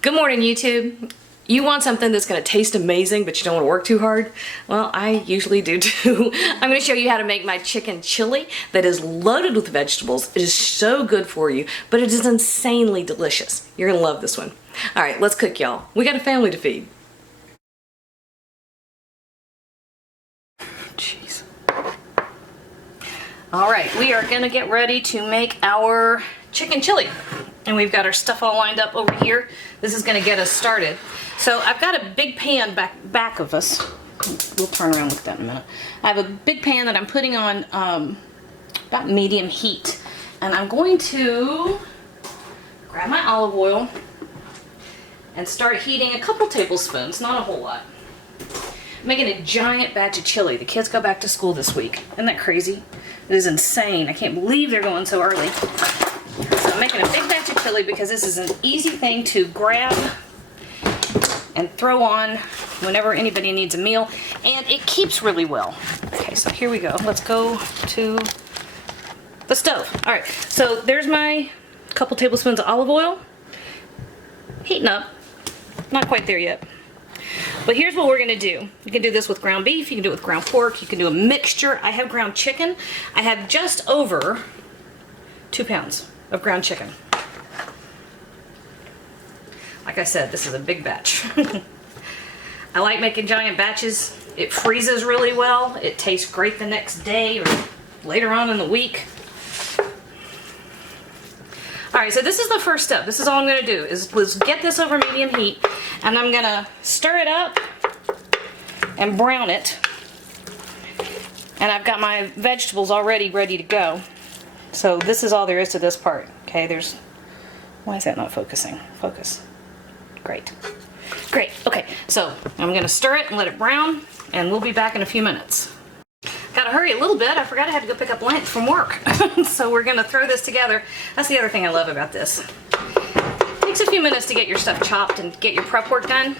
Good morning, YouTube. You want something that's going to taste amazing, but you don't want to work too hard? Well, I usually do too. I'm going to show you how to make my chicken chili that is loaded with vegetables. It is so good for you, but it is insanely delicious. You're going to love this one. All right, let's cook, y'all. We got a family to feed. Jeez. All right, we are going to get ready to make our chicken chili. And we've got our stuff all lined up over here. This is going to get us started. So I've got a big pan back of us. We'll turn around and look at that in a minute. I have a big pan that I'm putting on about medium heat. And I'm going to grab my olive oil and start heating a couple tablespoons, not a whole lot. I'm making a giant batch of chili. The kids go back to school this week. Isn't that crazy? It is insane. I can't believe they're going so early. So I'm making a big batch of chili because this is an easy thing to grab and throw on whenever anybody needs a meal, and it keeps really well. Okay, so here we go. Let's go to the stove. All right, so there's my couple tablespoons of olive oil. Heating up. Not quite there yet. But here's what we're gonna do. You can do this with ground beef, you can do it with ground pork, you can do a mixture. I have ground chicken. I have just over 2 pounds of ground chicken. Like I said, this is a big batch. I like making giant batches. It freezes really well. It tastes great the next day or later on in the week. All right, so this is the first step. This is all I'm gonna do is let's get this over medium heat, and I'm gonna stir it up and brown it. And I've got my vegetables already ready to go. So this is all there is to this part. Okay, why is that not focusing? Focus. Great. Great, okay, so I'm gonna stir it and let it brown, and we'll be back in a few minutes. Gotta hurry a little bit. I forgot I had to go pick up lunch from work. So we're gonna throw this together. That's the other thing I love about this. It takes a few minutes to get your stuff chopped and get your prep work done,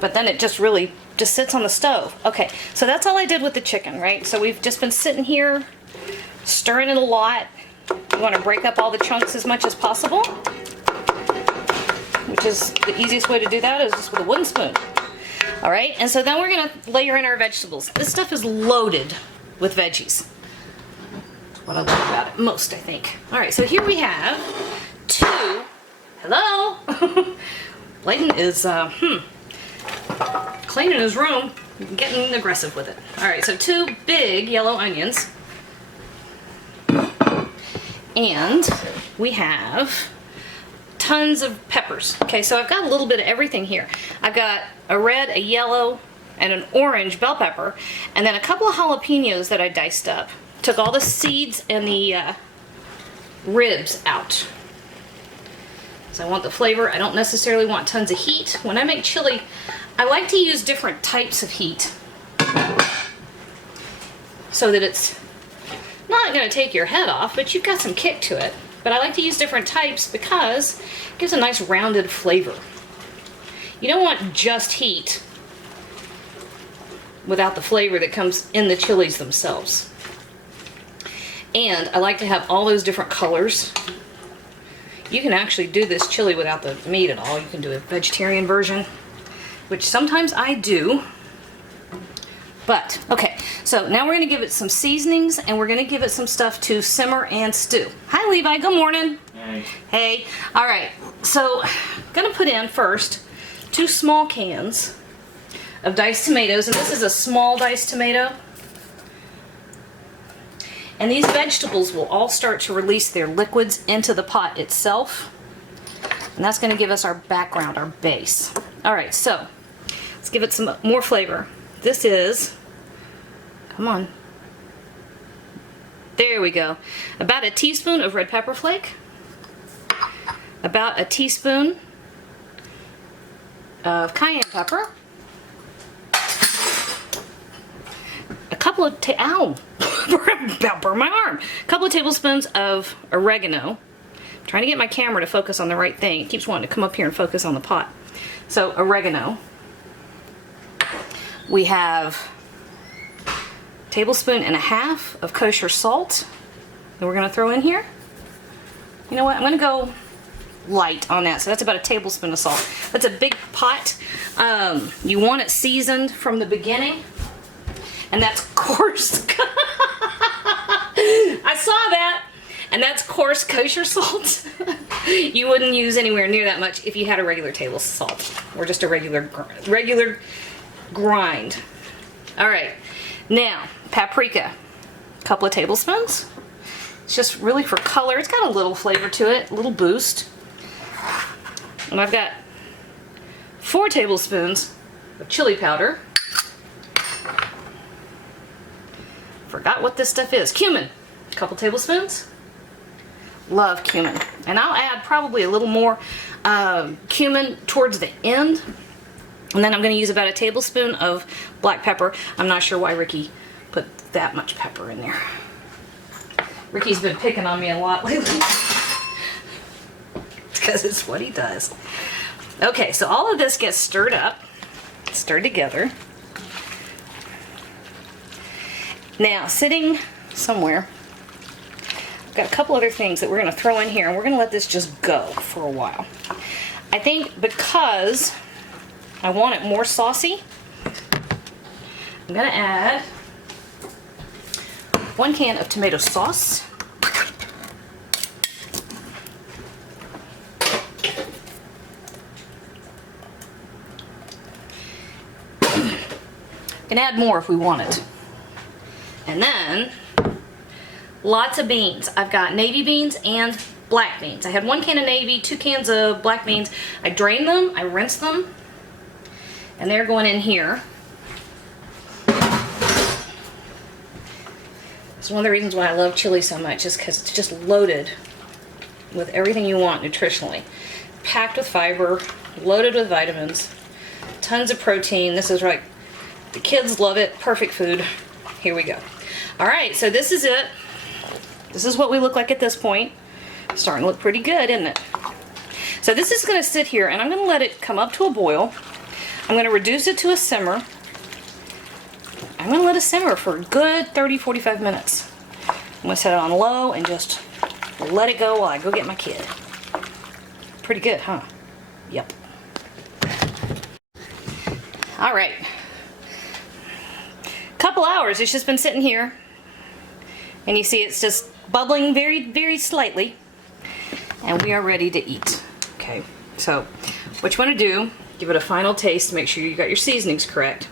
but then it just really just sits on the stove. Okay, so that's all I did with the chicken, right? So we've just been sitting here stirring it a lot. You want to break up all the chunks as much as possible, which is the easiest way to do that is just with a wooden spoon. All right, and so then we're gonna layer in our vegetables. This stuff is loaded with veggies. That's what I love about it most, I think. All right, so here we have hello? Layton is, cleaning his room, getting aggressive with it. All right, so 2 big yellow onions. And we have tons of peppers. Okay, so I've got a little bit of everything here. I've got a red, a yellow, and an orange bell pepper, and then a couple of jalapenos that I diced up. Took all the seeds and the ribs out. So I want the flavor. I don't necessarily want tons of heat. When I make chili, I like to use different types of heat so that it's not going to take your head off, but you've got some kick to it. But I like to use different types because it gives a nice rounded flavor. You don't want just heat without the flavor that comes in the chilies themselves. And I like to have all those different colors. You can actually do this chili without the meat at all. You can do a vegetarian version, which sometimes I do. But, okay, so now we're going to give it some seasonings, and we're going to give it some stuff to simmer and stew. Hi, Levi. Good morning. Hey. Hey. All right, so I'm going to put in first 2 small cans of diced tomatoes, and this is a small diced tomato. And these vegetables will all start to release their liquids into the pot itself. And that's going to give us our background, our base. All right, so let's give it some more flavor. This is, come on, there we go, about a teaspoon of red pepper flake, about a teaspoon of cayenne pepper, a couple of, ow, about burned my arm, a couple of tablespoons of oregano. I'm trying to get my camera to focus on the right thing. It keeps wanting to come up here and focus on the pot. So oregano. We have a tablespoon and a half of kosher salt that we're going to throw in here. You know what? I'm going to go light on that. So that's about a tablespoon of salt. That's a big pot. You want it seasoned from the beginning. And that's coarse. I saw that. And that's coarse kosher salt. You wouldn't use anywhere near that much if you had a regular table salt. Or just a regular grind. Alright. Now, paprika. A couple of tablespoons. It's just really for color. It's got a little flavor to it. A little boost. And I've got 4 tablespoons of chili powder. Forgot what this stuff is. Cumin. A couple tablespoons. Love cumin. And I'll add probably a little more cumin towards the end. And then I'm going to use about a tablespoon of black pepper. I'm not sure why Ricky put that much pepper in there. Ricky's been picking on me a lot lately. Because it's what he does. Okay, so all of this gets stirred up, stirred together. Now, sitting somewhere, I've got a couple other things that we're going to throw in here, and we're going to let this just go for a while. I think because I want it more saucy, I'm going to add 1 can of tomato sauce. Can add more if we want it. And then lots of beans. I've got navy beans and black beans. I had 1 can of navy, 2 cans of black beans. I drained them, I rinsed them, and they're going in here. It's one of the reasons why I love chili so much, is because it's just loaded with everything you want nutritionally. Packed with fiber, loaded with vitamins, tons of protein. This is like, the kids love it, perfect food. Here we go. Alright, so this is it. This is what we look like at this point. Starting to look pretty good, isn't it? So this is going to sit here, and I'm going to let it come up to a boil. I'm going to reduce it to a simmer. I'm going to let it simmer for a good 30-45 minutes. I'm going to set it on low and just let it go while I go get my kid. Pretty good, huh? Yep. Alright. Couple hours, it's just been sitting here. And you see it's just bubbling very, very slightly. And we are ready to eat. Okay, so what you want to do, give it a final taste to make sure you got your seasonings correct.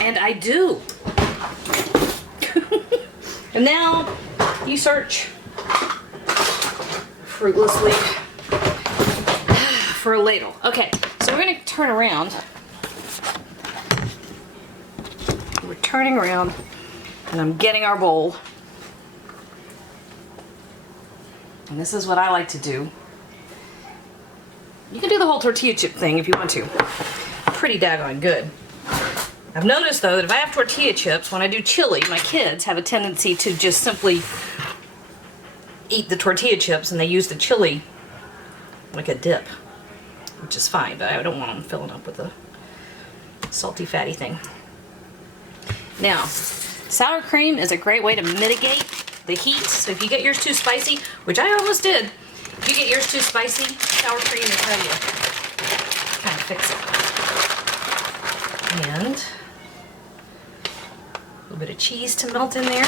And I do. And now you search fruitlessly for a ladle. Okay, so we're going to turn around. We're turning around, and I'm getting our bowl. And this is what I like to do. You can do the whole tortilla chip thing if you want to. Pretty daggone good. I've noticed, though, that if I have tortilla chips, when I do chili, my kids have a tendency to just simply eat the tortilla chips, and they use the chili like a dip, which is fine, but I don't want them filling up with a salty, fatty thing. Now, sour cream is a great way to mitigate the heat, so if you get yours too spicy, which I almost did, if you get yours too spicy, sour cream is how you kind of fix it. And a little bit of cheese to melt in there.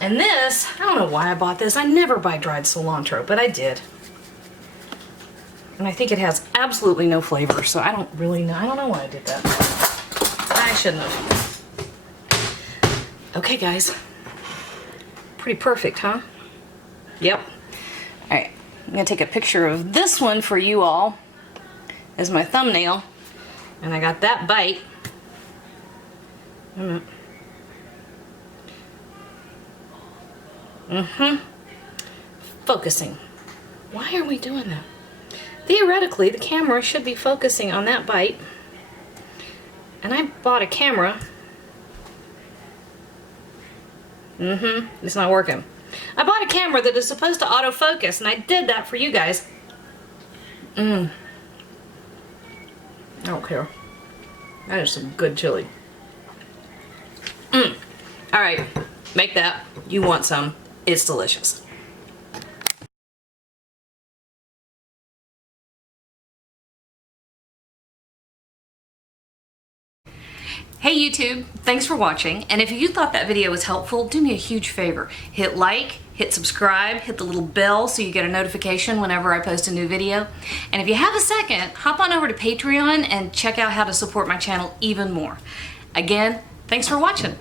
And this, I don't know why I bought this. I never buy dried cilantro, but I did. And I think it has absolutely no flavor, so I don't really know. I don't know why I did that. I shouldn't have. Okay, guys. Pretty perfect, huh? Yep. Alright, I'm going to take a picture of this one for you all as my thumbnail. And I got that bite. Focusing. Why are we doing that? Theoretically, the camera should be focusing on that bite. And I bought a camera. It's not working. I bought a camera that is supposed to autofocus, and I did that for you guys. I don't care. That is some good chili. Alright, make that. You want some. It's delicious. Hey YouTube, thanks for watching, and if you thought that video was helpful, do me a huge favor. Hit like, hit subscribe, hit the little bell so you get a notification whenever I post a new video. And if you have a second, hop on over to Patreon and check out how to support my channel even more. Again, thanks for watching.